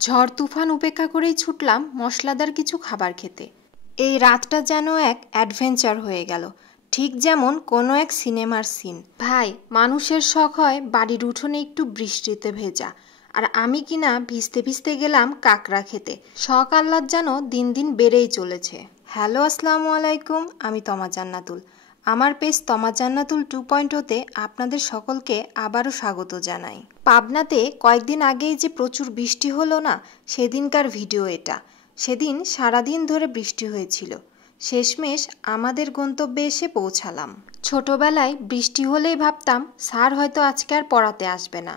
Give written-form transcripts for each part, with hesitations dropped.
ঝড় তুফান উপেক্ষা করেই ছুটলাম মশলাদার কিছু খাবার খেতে। এই রাতটা যেন এক অ্যাডভেঞ্চার হয়ে গেল, ঠিক যেমন কোনো এক সিনেমার সিন। ভাই, মানুষের শখ হয় বাড়ির উঠোনে একটু বৃষ্টিতে ভেজা, আর আমি কিনা ভিজতে ভিজতে গেলাম কাঁকড়া খেতে। শখ আহ্লাদ যেন দিন দিন বেড়েই চলেছে। হ্যালো, আসসালামু আলাইকুম, আমি তমা জান্নাতুল। আমার পেজ তমা জান্নাতুল 2.0-তে আপনাদের সকলকে আবারও স্বাগত জানাই। পাবনাতে কয়েকদিন আগেই যে প্রচুর বৃষ্টি হলো না, সেদিনকার ভিডিও এটা। সেদিন সারাদিন ধরে বৃষ্টি হয়েছিল। শেষমেশ আমাদের গন্তব্যে এসে পৌঁছালাম। ছোটবেলায় বৃষ্টি হলেই ভাবতাম স্যার হয়তো আজকে আর পড়াতে আসবে না,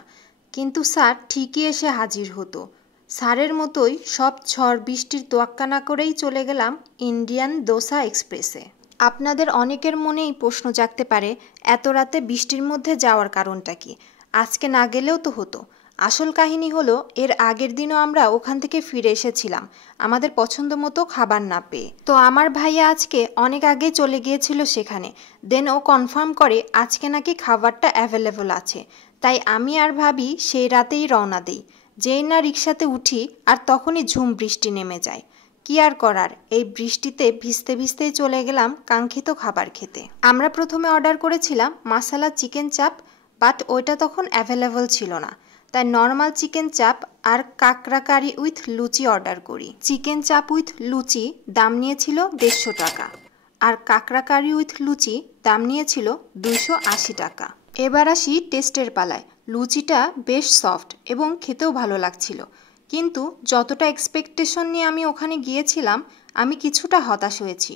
কিন্তু স্যার ঠিকই এসে হাজির হতো। স্যারের মতোই সব ঝড় বৃষ্টির তোয়াক্কা না করেই চলে গেলাম ইন্ডিয়ান দোসা এক্সপ্রেসে। আপনাদের অনেকের মনেই প্রশ্ন জাগতে পারে, এত রাতে বৃষ্টির মধ্যে যাওয়ার কারণটা কি? আজকে না গেলেও তো হতো। আসল কাহিনী হলো, এর আগের দিনও আমরা ওখান থেকে ফিরে এসেছিলাম আমাদের পছন্দ মতো খাবার না পেয়ে। তো আমার ভাইয়া আজকে অনেক আগে চলে গিয়েছিল সেখানে। দেন ও কনফার্ম করে আজকে নাকি খাবারটা অ্যাভেলেবল আছে। তাই আমি আর ভাবি সেই রাতেই রওনা দিই। যেই না রিকশাতে উঠি আর তখনই ঝুম বৃষ্টি নেমে যায়। কি আর করার, এই বৃষ্টিতে ভিজতে ভিজতেই চলে গেলাম কাঙ্ক্ষিত খাবার খেতে। আমরা প্রথমে অর্ডার করেছিলাম মাসালা চিকেন চাপ, বাট ওইটা তখন অ্যাভেলেবল ছিল না। তাই নর্মাল চিকেন চাপ আর কাঁকড়া কারি উইথ লুচি অর্ডার করি। চিকেন চাপ উইথ লুচি দাম নিয়েছিল 150 টাকা, আর কাঁকড়া কারি উইথ লুচি দাম নিয়েছিল 280 টাকা। এবার আসি টেস্টের পালায়। লুচিটা বেশ সফট এবং খেতেও ভালো লাগছিল, কিন্তু যতটা এক্সপেকটেশন নিয়ে আমি ওখানে গিয়েছিলাম, আমি কিছুটা হতাশ হয়েছি।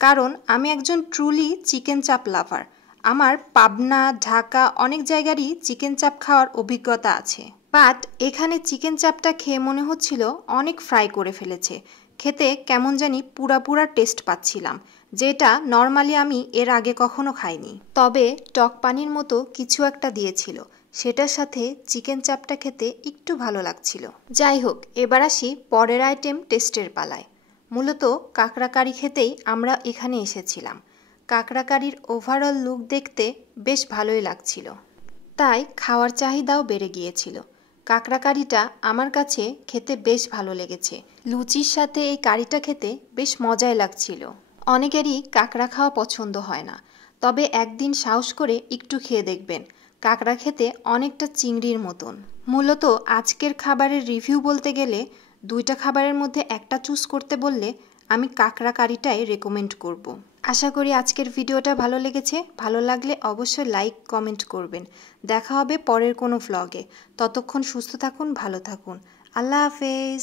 কারণ আমি একজন ট্রুলি চিকেন চাপ লাভার। আমার পাবনা, ঢাকা অনেক জায়গারই চিকেন চাপ খাওয়ার অভিজ্ঞতা আছে, বাট এখানে চিকেন চাপটা খেয়ে মনে হচ্ছিল অনেক ফ্রাই করে ফেলেছে। খেতে কেমন জানি পুরা পুরা টেস্ট পাচ্ছিলাম, যেটা নর্মালি আমি এর আগে কখনো খাইনি। তবে টক পানির মতো কিছু একটা দিয়েছিল, সেটার সাথে চিকেন চাপটা খেতে একটু ভালো লাগছিল। যাই হোক, এবার আসি পরের আইটেম টেস্টের পালায়। মূলত কাঁকড়া কারি খেতেই আমরা এখানে এসেছিলাম। কাঁকড়া কারির ওভারঅল লুক দেখতে বেশ ভালোই লাগছিল, তাই খাওয়ার চাহিদাও বেড়ে গিয়েছিল। কাঁকড়া কারিটা আমার কাছে খেতে বেশ ভালো লেগেছে। লুচির সাথে এই কারিটা খেতে বেশ মজাই লাগছিল। অনেকেরই কাঁকড়া খাওয়া পছন্দ হয় না, তবে একদিন সাহস করে একটু খেয়ে দেখবেন। কাঁকড়া খেতে অনেকটা চিংড়ির মতন। মূলত আজকের খাবারের রিভিউ বলতে গেলে, দুইটা খাবারের মধ্যে একটা চুজ করতে বললে আমি কাঁকড়া কারিটাই রেকমেন্ড করব। আশা করি আজকের ভিডিওটা ভালো লেগেছে। ভালো লাগলে অবশ্যই লাইক কমেন্ট করবেন। দেখা হবে পরের কোনো ভ্লগে। ততক্ষণ সুস্থ থাকুন, ভালো থাকুন। আল্লাহ হাফেজ।